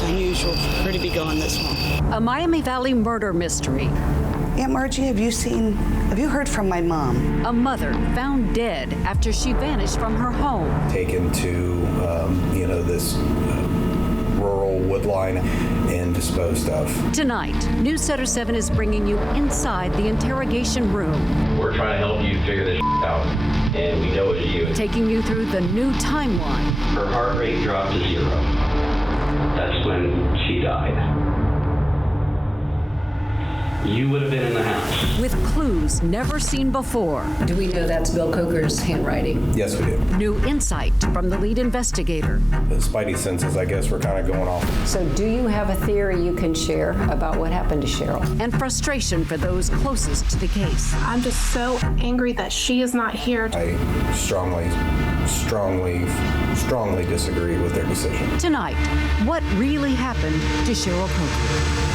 it's unusual for her to be gone this long. A Miami Valley murder mystery. Aunt Margie, have you heard from my mom? A mother found dead after she vanished from her home. Taken to, this rural woodline and disposed of. Tonight, Newssetter 7 is bringing you inside the interrogation room. We're trying to help you figure this out, and we know it's you. Taking you through the new timeline. Her heart rate dropped to 0. That's when she died. You would have been in the house. With clues never seen before. Do we know that's Bill Coker's handwriting? Yes, we do. New insight from the lead investigator. The spidey senses, I guess, were kind of going off. So do you have a theory you can share about what happened to Cheryl? And frustration for those closest to the case. I'm just so angry that she is not here. I strongly disagree with their decision. Tonight, what really happened to Cheryl Coker?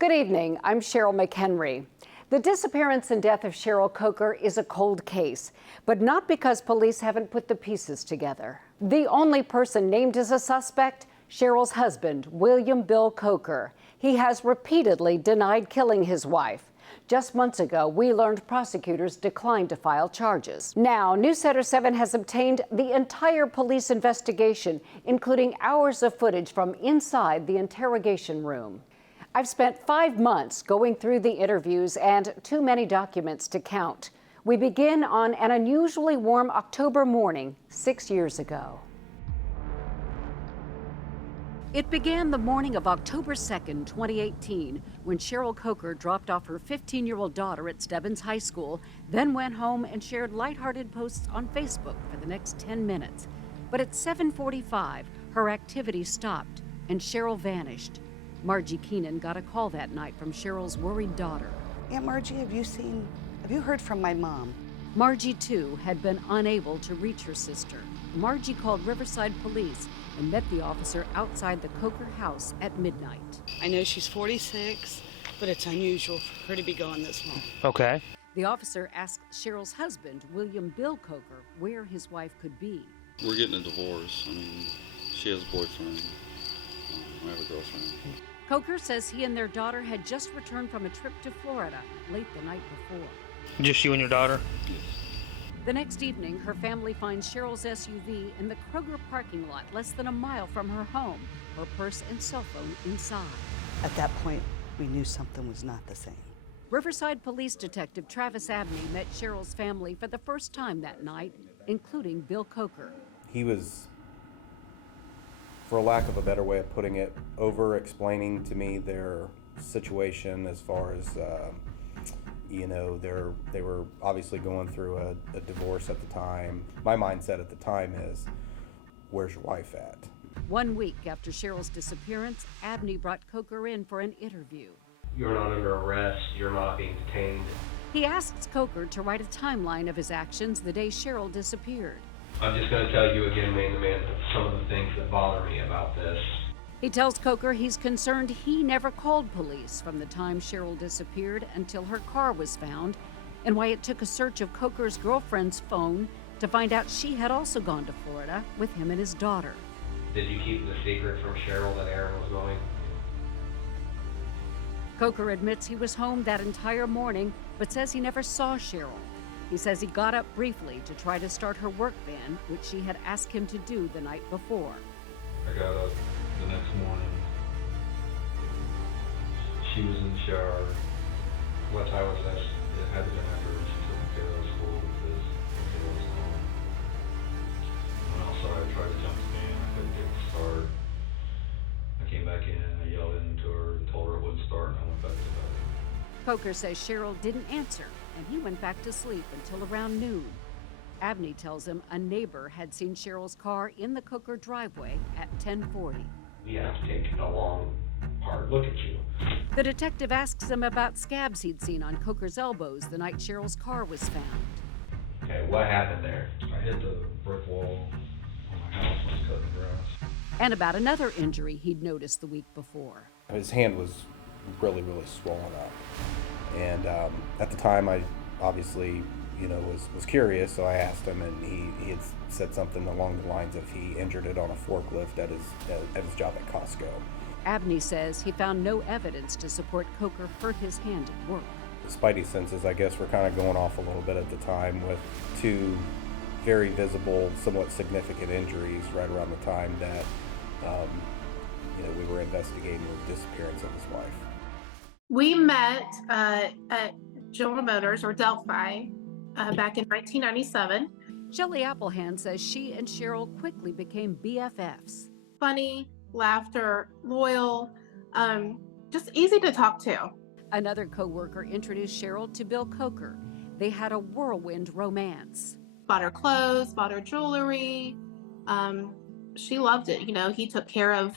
Good evening, I'm Cheryl McHenry. The disappearance and death of Cheryl Coker is a cold case, but not because police haven't put the pieces together. The only person named as a suspect, Cheryl's husband, William Bill Coker. He has repeatedly denied killing his wife. Just months ago, we learned prosecutors declined to file charges. Now, Newssetter 7 has obtained the entire police investigation, including hours of footage from inside the interrogation room. I've spent 5 months going through the interviews and too many documents to count. We begin on an unusually warm October morning 6 years ago. It began the morning of October 2nd, 2018, when Cheryl Coker dropped off her 15-year-old daughter at Stebbins High School, then went home and shared lighthearted posts on Facebook for the next 10 minutes. But at 7:45, her activity stopped and Cheryl vanished. Margie Keenan got a call that night from Cheryl's worried daughter. Aunt Margie, have you heard from my mom? Margie, too, had been unable to reach her sister. Margie called Riverside Police and met the officer outside the Coker house at midnight. I know she's 46, but it's unusual for her to be gone this long. Okay. The officer asked Cheryl's husband, William Bill Coker, where his wife could be. We're getting a divorce. I mean, she has a boyfriend. I have a girlfriend. Coker says he and their daughter had just returned from a trip to Florida late the night before. Just you and your daughter? Yes. The next evening, her family finds Cheryl's SUV in the Kroger parking lot less than a mile from her home, her purse and cell phone inside. At that point, we knew something was not the same. Riverside Police Detective Travis Abney met Cheryl's family for the first time that night, including Bill Coker. He was, for lack of a better way of putting it, over-explaining to me their situation as far as, they were obviously going through a divorce at the time. My mindset at the time is, where's your wife at? 1 week after Cheryl's disappearance, Abney brought Coker in for an interview. You're not under arrest. You're not being detained. He asks Coker to write a timeline of his actions the day Cheryl disappeared. I'm just going to tell you again, man to man, some of the things that bother me about this. He tells Coker he's concerned he never called police from the time Cheryl disappeared until her car was found, and why it took a search of Coker's girlfriend's phone to find out she had also gone to Florida with him and his daughter. Did you keep the secret from Cheryl that Aaron was going? Coker admits he was home that entire morning, but says he never saw Cheryl. He says he got up briefly to try to start her work van, which she had asked him to do the night before. I got up the next morning. She was in the shower. What time was that? It had to be after she took me to school because it was gone. Went outside, tried to jump the van. I couldn't get it to start. I came back in and I yelled into her and told her it wouldn't start, and I went back to bed. Coker says Cheryl didn't answer, and he went back to sleep until around noon. Abney tells him a neighbor had seen Cheryl's car in the Coker driveway at 10:40. We have to take a long, hard look at you. The detective asks him about scabs he'd seen on Coker's elbows the night Cheryl's car was found. Okay, what happened there? I hit the brick wall on my house when I was cutting grass. And about another injury he'd noticed the week before. His hand was really, really swollen up. And at the time, I obviously, was curious, so I asked him, and he had said something along the lines of he injured it on a forklift at his job at Costco. Abney says he found no evidence to support Coker hurt his hand at work. The spidey senses, I guess, were kind of going off a little bit at the time with two very visible, somewhat significant injuries right around the time that we were investigating the disappearance of his wife. We met at General Motors, or Delphi, back in 1997. Shelley Applehand says she and Cheryl quickly became BFFs. Funny, laughter, loyal, just easy to talk to. Another co-worker introduced Cheryl to Bill Coker. They had a whirlwind romance. Bought her clothes, bought her jewelry. She loved it. He took care of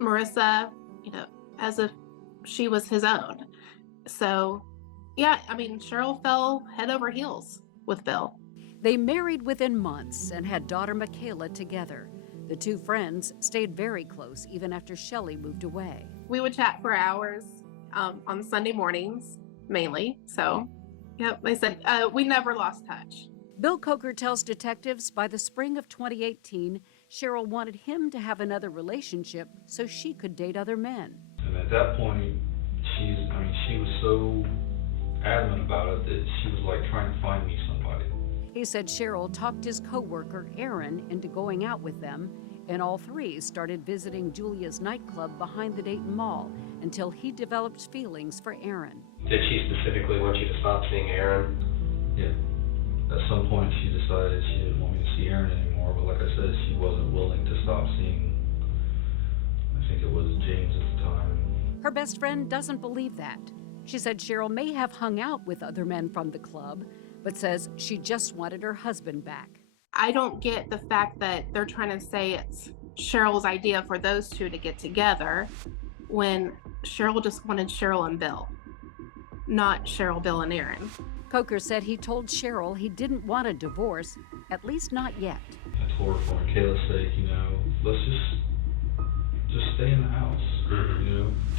Marissa, as if she was his own. So, yeah, Cheryl fell head over heels with Bill. They married within months and had daughter Michaela together. The two friends stayed very close even after Shelley moved away. We would chat for hours on Sunday mornings, mainly. So, yep, I said we never lost touch. Bill Coker tells detectives by the spring of 2018, Cheryl wanted him to have another relationship so she could date other men. And at that point, she was so adamant about it that she was like trying to find me somebody. He said Cheryl talked his co-worker, Aaron, into going out with them, and all three started visiting Julia's nightclub behind the Dayton Mall until he developed feelings for Aaron. Did she specifically want you to stop seeing Aaron? Yeah. At some point, she decided she didn't want me to see Aaron anymore, but like I said, she wasn't willing to stop seeing, I think it was James at the time. Her best friend doesn't believe that. She said Cheryl may have hung out with other men from the club, but says she just wanted her husband back. I don't get the fact that they're trying to say it's Cheryl's idea for those two to get together when Cheryl just wanted Cheryl and Bill, not Cheryl, Bill, and Aaron. Coker said he told Cheryl he didn't want a divorce, at least not yet. I told her for Michaela's sake, let's just stay in the house,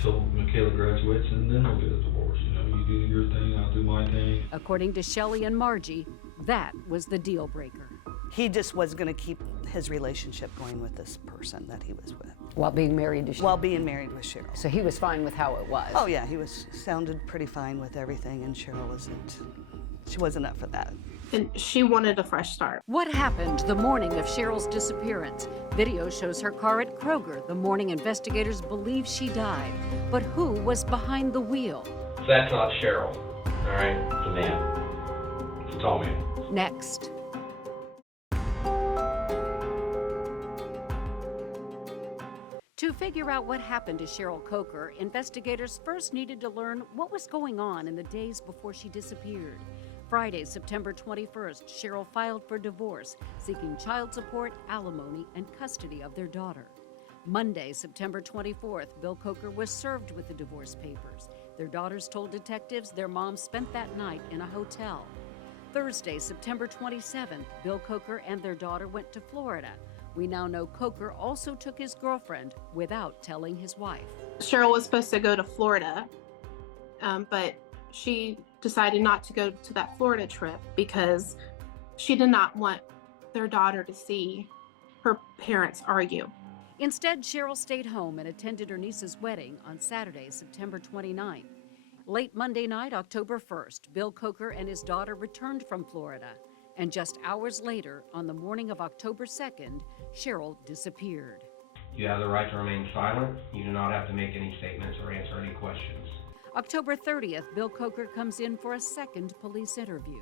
till Michaela graduates, and then we'll get a divorce. You do your thing, I'll do my thing. According to Shelley and Margie, that was the deal breaker. He just was going to keep his relationship going with this person that he was with. While being married to Cheryl. While being married with Cheryl. So he was fine with how it was. Oh yeah, he sounded pretty fine with everything, and Cheryl wasn't up for that. And she wanted a fresh start. What happened the morning of Cheryl's disappearance? Video shows her car at Kroger the morning investigators believe she died. But who was behind the wheel? That's not Cheryl, all right? It's a man. It's a tall man. Next. To figure out what happened to Cheryl Coker, investigators first needed to learn what was going on in the days before she disappeared. Friday, September 21st, Cheryl filed for divorce, seeking child support, alimony, and custody of their daughter. Monday, September 24th, Bill Coker was served with the divorce papers. Their daughters told detectives their mom spent that night in a hotel. Thursday, September 27th, Bill Coker and their daughter went to Florida. We now know Coker also took his girlfriend without telling his wife. Cheryl was supposed to go to Florida, but she decided not to go to that Florida trip because she did not want their daughter to see her parents argue. Instead, Cheryl stayed home and attended her niece's wedding on Saturday, September 29th. Late Monday night, October 1st, Bill Coker and his daughter returned from Florida. And just hours later, on the morning of October 2nd, Cheryl disappeared. You have the right to remain silent. You do not have to make any statements or answer any questions. October 30th, Bill Coker comes in for a second police interview.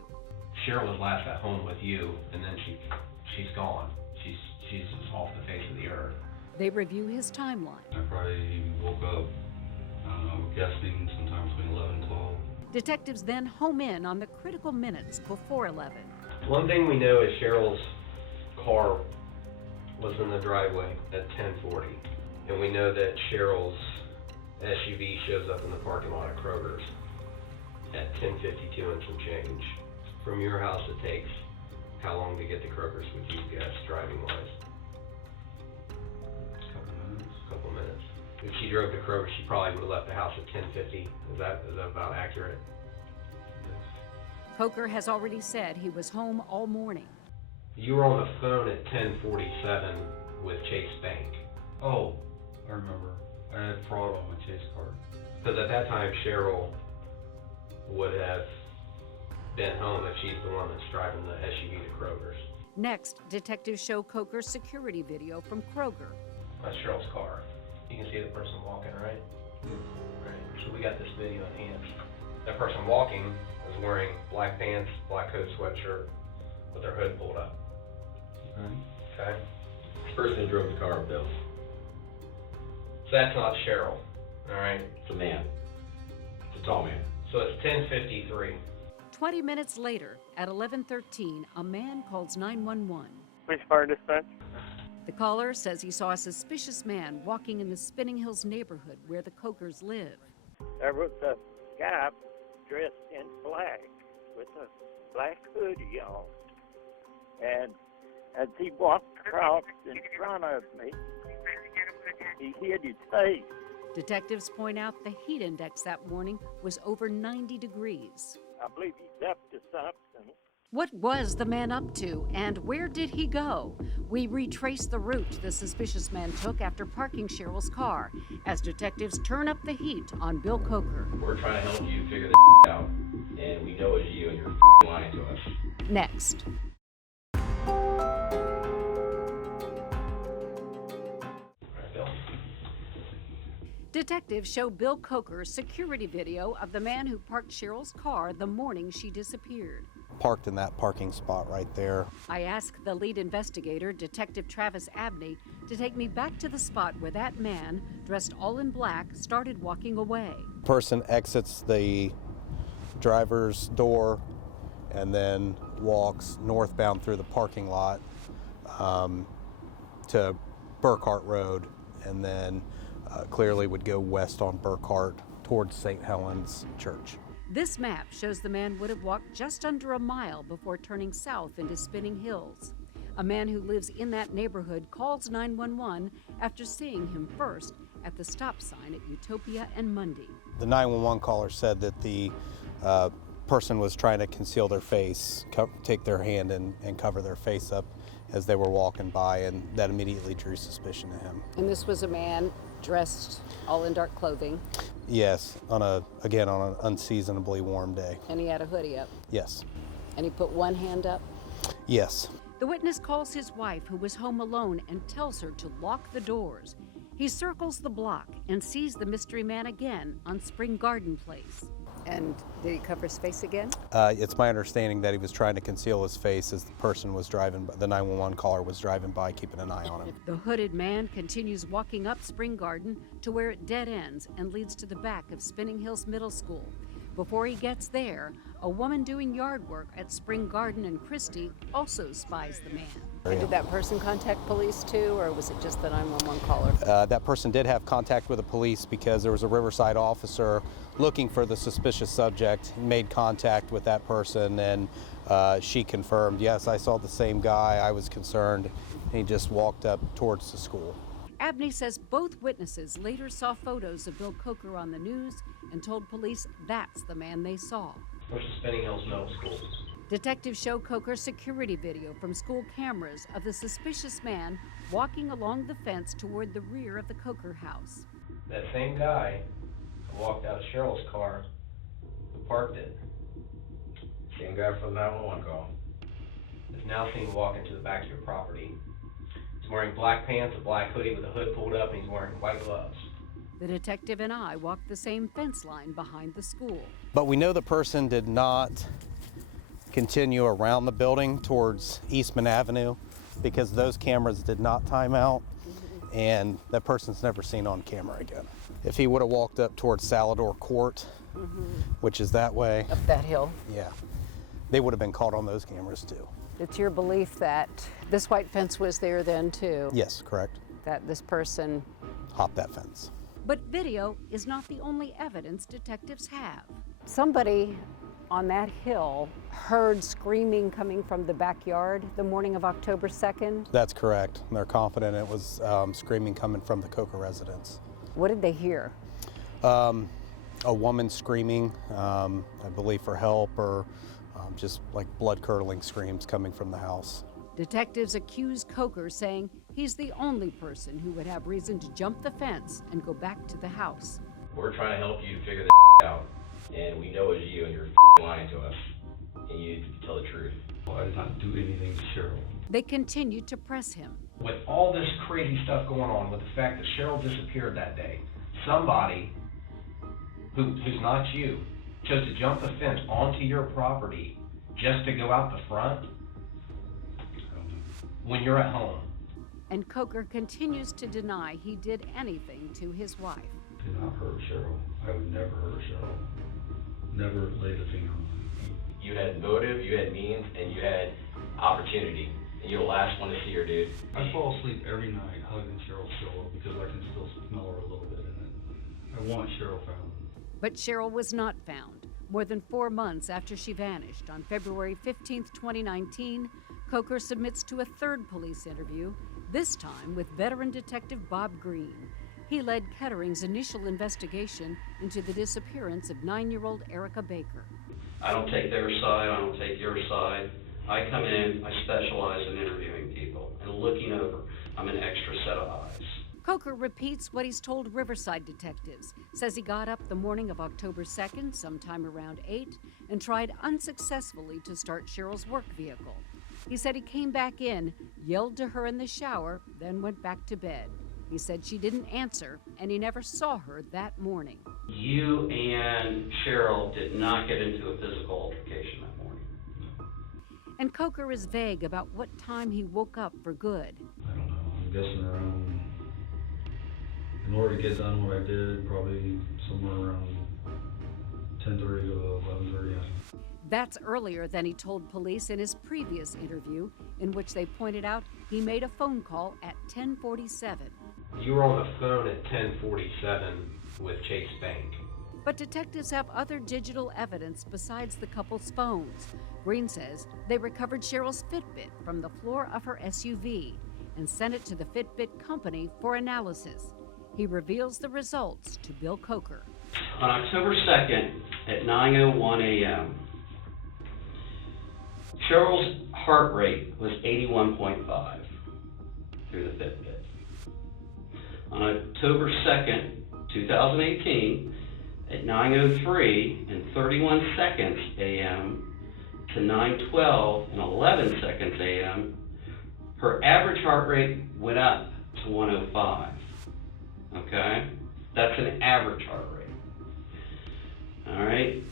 Cheryl was last at home with you, and then she's gone. She's off the face of the earth. They review his timeline. I probably woke up, guessing sometime between 11 and 12. Detectives then home in on the critical minutes before 11. One thing we know is Cheryl's car was in the driveway at 10:40, and we know that Cheryl's SUV shows up in the parking lot at Kroger's at 10:52 and some change. From your house, it takes how long to get to Kroger's with you guys driving wise? Couple minutes. If she drove to Kroger, she probably would have left the house at 10:50. Is that about accurate? Coker has already said he was home all morning. You were on the phone at 10:47 with Chase Bank. Oh, I remember. I had fraud on my Chase card. Because at that time, Cheryl would have been home if she's the one that's driving the SUV to Kroger's. Next, detectives show Coker's security video from Kroger. That's Cheryl's car. You can see the person walking, right? Right. So we got this video in hand. That person walking was wearing black pants, black coat, sweatshirt, with their hood pulled up. Okay? This person who drove the car, Bill. So that's not Cheryl, all right? It's a man. It's a tall man. So it's 10:53. 20 minutes later, at 11:13, a man calls 911. Police fire dispatch. The caller says he saw a suspicious man walking in the Spinning Hills neighborhood where the Cokers live. There was a guy dressed in black with a black hoodie on. And as he walked across in front of me, he hid his face. Detectives point out the heat index that morning was over 90 degrees. I believe he's up to something. What was the man up to, and where did he go? We retrace the route the suspicious man took after parking Cheryl's car, as detectives turn up the heat on Bill Coker. We're trying to help you figure this out, and we know it's you, and you're lying to us. Next. Detectives show Bill Coker's security video of the man who parked Cheryl's car the morning she disappeared. Parked in that parking spot right there. I asked the lead investigator, Detective Travis Abney, to take me back to the spot where that man, dressed all in black, started walking away. Person exits the driver's door and then walks northbound through the parking lot to Burkhart Road, and then clearly would go west on Burkhart towards St. Helens Church. This map shows the man would have walked just under a mile before turning south into Spinning Hills. A man who lives in that neighborhood calls 911 after seeing him first at the stop sign at Utopia and Mundy. The 911 caller said that the person was trying to conceal their face, take their hand and cover their face up as they were walking by, and that immediately drew suspicion to him. And this was a man dressed all in dark clothing, Yes, on an unseasonably warm day. and he had a hoodie up, Yes. and he put one hand up. Yes. The witness calls his wife, who was home alone, and tells her to lock the doors. He circles the block and sees the mystery man again on Spring Garden Place. And did he cover his face again? It's my understanding that he was trying to conceal his face as the person was driving by, the 911 caller was driving by, keeping an eye on him. The hooded man continues walking up Spring Garden to where it dead ends and leads to the back of Spinning Hills Middle School. Before he gets there, a woman doing yard work at Spring Garden and Christie also spies the man. And did that person contact police too, or was it just the 911 caller? That person did have contact with the police because there was a Riverside officer looking for the suspicious subject, made contact with that person, and she confirmed, yes, I saw the same guy, I was concerned. He just walked up towards the school. Abney says both witnesses later saw photos of Bill Coker on the news and told police that's the man they saw. Which is Spinning Hills Middle School. Detectives show Coker's security video from school cameras of the suspicious man walking along the fence toward the rear of the Coker house. That same guy who walked out of Cheryl's car, who parked it, same guy from the 911 call, is now seen walking to the back of your property. He's wearing black pants, a black hoodie with a hood pulled up, and he's wearing white gloves. The detective and I walked the same fence line behind the school. But we know the person did not continue around the building towards Eastman Avenue because those cameras did not time out, and that person's never seen on camera again. If he would have walked up towards Salador Court, which is that way, Up that hill. yeah, they would have been caught on those cameras too. It's your belief that this white fence was there then too? Yes, correct. That this person... Hop that fence. But video is not the only evidence detectives have. Somebody on that hill heard screaming coming from the backyard the morning of October 2nd. That's correct. They're confident it was screaming coming from the Coker residence. What did they hear? A woman screaming, I believe for help or just like blood-curdling screams coming from the house. Detectives accuse Coker, saying he's the only person who would have reason to jump the fence and go back to the house. We're trying to help you figure this out, and we know it's you, and you're lying to us, and you need to tell the truth. I did not do anything to Cheryl. They continue to press him. With all this crazy stuff going on, with the fact that Cheryl disappeared that day, somebody who's not you chose to jump the fence onto your property just to go out the front when you're at home. And Coker continues to deny he did anything to his wife. Did not hurt Cheryl. I would never hurt Cheryl. Never laid a finger on her. You had motive, you had means, and you had opportunity, and you're the last one to see her, dude. I fall asleep every night hugging Cheryl's pillow because I can still smell her a little bit in it. I want Cheryl found. But Cheryl was not found. More than 4 months after she vanished, on February 15, 2019, Coker submits to a third police interview, this time with veteran detective Bob Green. He led Kettering's initial investigation into the disappearance of 9-year-old Erica Baker. I don't take their side, I don't take your side. I come in, I specialize in interviewing people and looking over. I'm an extra set of eyes. Coker repeats what he's told Riverside detectives, says he got up the morning of October 2nd, sometime around 8, and tried unsuccessfully to start Cheryl's work vehicle. He said he came back in, yelled to her in the shower, then went back to bed. He said she didn't answer, and he never saw her that morning. You and Cheryl did not get into a physical altercation that morning. And Coker is vague about what time he woke up for good. I don't know. I'm guessing around, in order to get done what I did, probably somewhere around 10:30 to 11:30. That's earlier than he told police in his previous interview, in which they pointed out he made a phone call at 10:47. You were on the phone at 10:47 with Chase Bank. But detectives have other digital evidence besides the couple's phones. Green says they recovered Cheryl's Fitbit from the floor of her SUV and sent it to the Fitbit company for analysis. He reveals the results to Bill Coker. On October 2nd at 9:01 a.m., Cheryl's heart rate was 81.5 through the Fitbit. On October 2nd, 2018, at 9:03 and 31 seconds a.m. to 9:12 and 11 seconds a.m., her average heart rate went up to 105. Okay? That's an average heart rate. All right?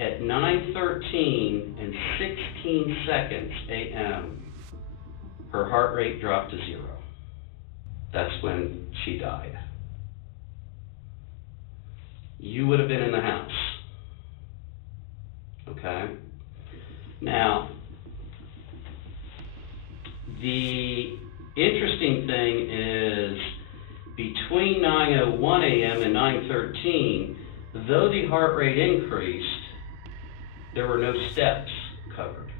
At 9:13 and 16 seconds a.m., her heart rate dropped to 0. That's when she died. You would have been in the house. Okay? Now, the interesting thing is between 9:01 a.m. and 9:13, though the heart rate increased, there were no steps covered.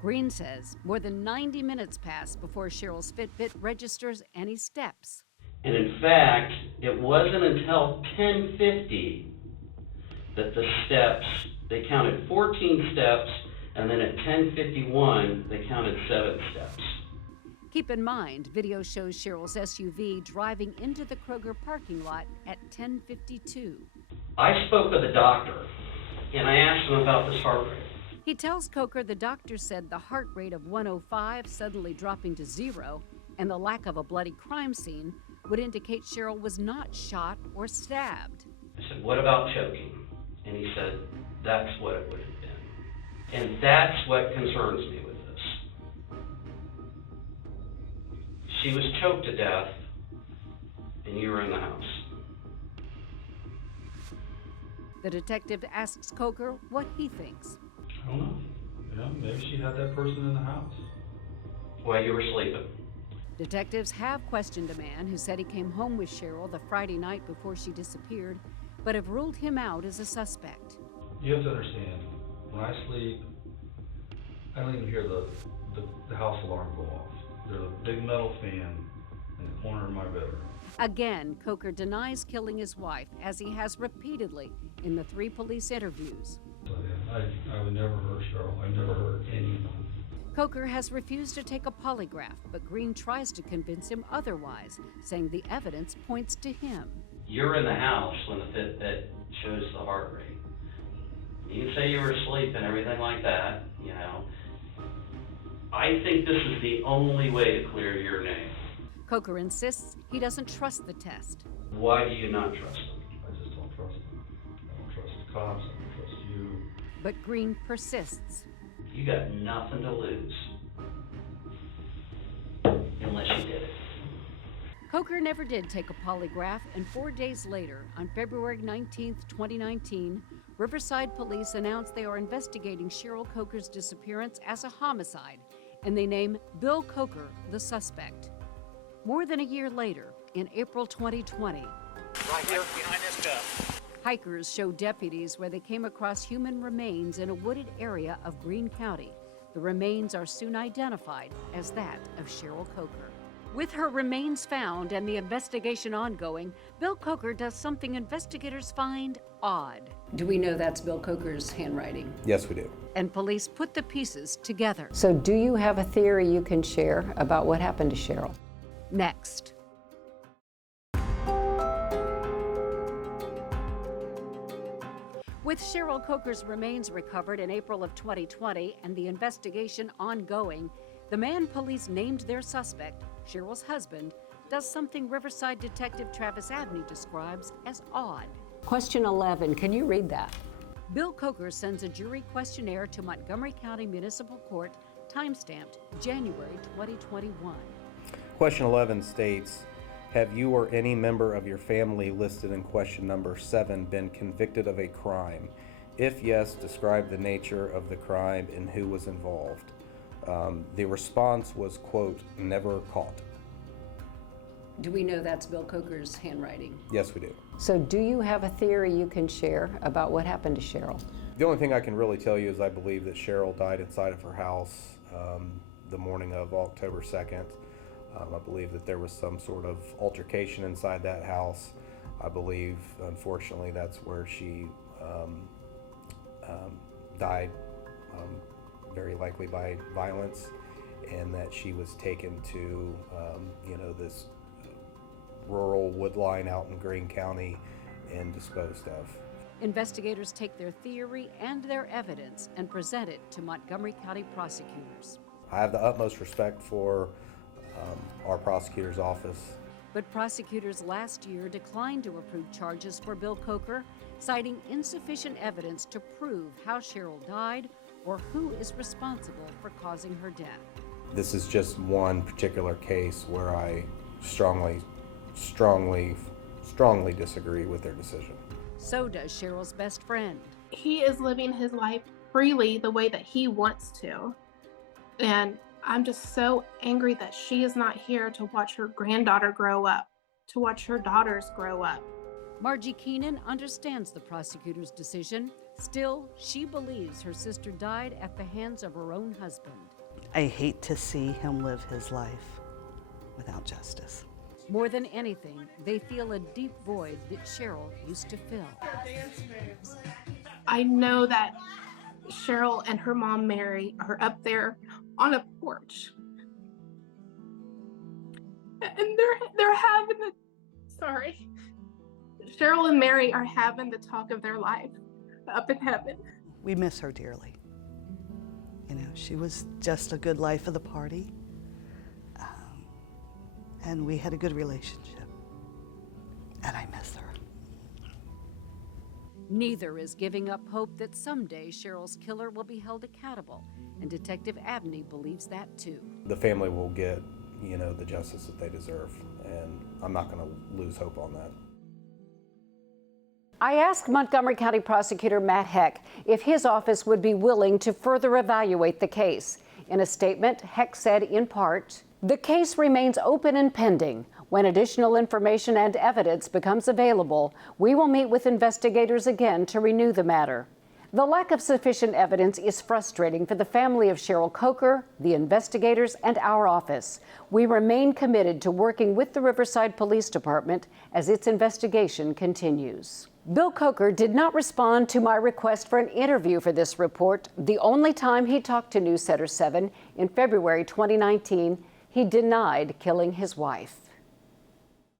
Green says more than 90 minutes pass before Cheryl's Fitbit registers any steps. And in fact, it wasn't until 10:50 that the steps, they counted 14 steps, and then at 10:51, they counted 7 steps. Keep in mind, video shows Cheryl's SUV driving into the Kroger parking lot at 10:52. I spoke with a doctor, and I asked him about this heart rate. He tells Coker the doctor said the heart rate of 105 suddenly dropping to 0 and the lack of a bloody crime scene would indicate Cheryl was not shot or stabbed. I said, what about choking? And he said, that's what it would have been. And that's what concerns me with this. She was choked to death, and you were in the house. The detective asks Coker what he thinks. I don't know. Yeah, maybe she had that person in the house. While you were sleeping. Detectives have questioned a man who said he came home with Cheryl the Friday night before she disappeared, but have ruled him out as a suspect. You have to understand, when I sleep, I don't even hear the house alarm go off. There's a big metal fan in the corner of my bedroom. Again, Coker denies killing his wife, as he has repeatedly in the 3 police interviews. So, yeah, I would never hurt Cheryl. I never hurt anyone. Coker has refused to take a polygraph, but Green tries to convince him otherwise, saying the evidence points to him. You're in the house when the Fitbit shows the heart rate. You can say you were asleep and everything like that, you know. I think this is the only way to clear your name. Coker insists he doesn't trust the test. Why do you not trust them? I just don't trust them. I don't trust the cops. I don't trust you. But Green persists. You got nothing to lose. Unless you did it. Coker never did take a polygraph, and 4 days later, on February 19, 2019, Riverside police announced they are investigating Cheryl Coker's disappearance as a homicide, and they name Bill Coker the suspect. More than a year later, in April 2020, Right here behind this duck. hikers showed deputies where they came across human remains in a wooded area of Greene County. The remains are soon identified as that of Cheryl Coker. With her remains found and the investigation ongoing, Bill Coker does something investigators find odd. Do we know that's Bill Coker's handwriting? Yes, we do. And police put the pieces together. So do you have a theory you can share about what happened to Cheryl? Next. With Cheryl Coker's remains recovered in April of 2020 and the investigation ongoing, the man police named their suspect, Cheryl's husband, does something Riverside Detective Travis Abney describes as odd. Question 11, can you read that? Bill Coker sends a jury questionnaire to Montgomery County Municipal Court, timestamped January 2021. Question 11 states, have you or any member of your family listed in question number 7 been convicted of a crime? If yes, describe the nature of the crime and who was involved. The response was, quote, never caught. Do we know that's Bill Coker's handwriting? Yes, we do. So do you have a theory you can share about what happened to Cheryl? The only thing I can really tell you is I believe that Cheryl died inside of her house the morning of October 2nd. I believe that there was some sort of altercation inside that house. I believe, unfortunately, that's where she died, very likely by violence, and that she was taken to, this rural wood line out in Greene County and disposed of. Investigators take their theory and their evidence and present it to Montgomery County prosecutors. I have the utmost respect for our prosecutor's office. But prosecutors last year declined to approve charges for Bill Coker, citing insufficient evidence to prove how Cheryl died or who is responsible for causing her death. This is just one particular case where I strongly disagree with their decision. So does Cheryl's best friend. He is living his life freely the way that he wants to. And I'm just so angry that she is not here to watch her granddaughter grow up, to watch her daughters grow up. Margie Keenan understands the prosecutor's decision. Still, she believes her sister died at the hands of her own husband. I hate to see him live his life without justice. More than anything, they feel a deep void that Cheryl used to fill. I know that Cheryl and her mom, Mary, are up there on a porch. And they're having Cheryl and Mary are having the talk of their life up in heaven. We miss her dearly. She was just a good life of the party. And we had a good relationship. And I miss her. Neither is giving up hope that someday Cheryl's killer will be held accountable, and Detective Abney believes that too. The family will get, the justice that they deserve, and I'm not going to lose hope on that. I asked Montgomery County Prosecutor Matt Heck if his office would be willing to further evaluate the case. In a statement, Heck said in part, "The case remains open and pending. When additional information and evidence becomes available, we will meet with investigators again to renew the matter." The lack of sufficient evidence is frustrating for the family of Cheryl Coker, the investigators, and our office. We remain committed to working with the Riverside Police Department as its investigation continues. Bill Coker did not respond to my request for an interview for this report. The only time he talked to Newssetter 7 in February 2019, he denied killing his wife.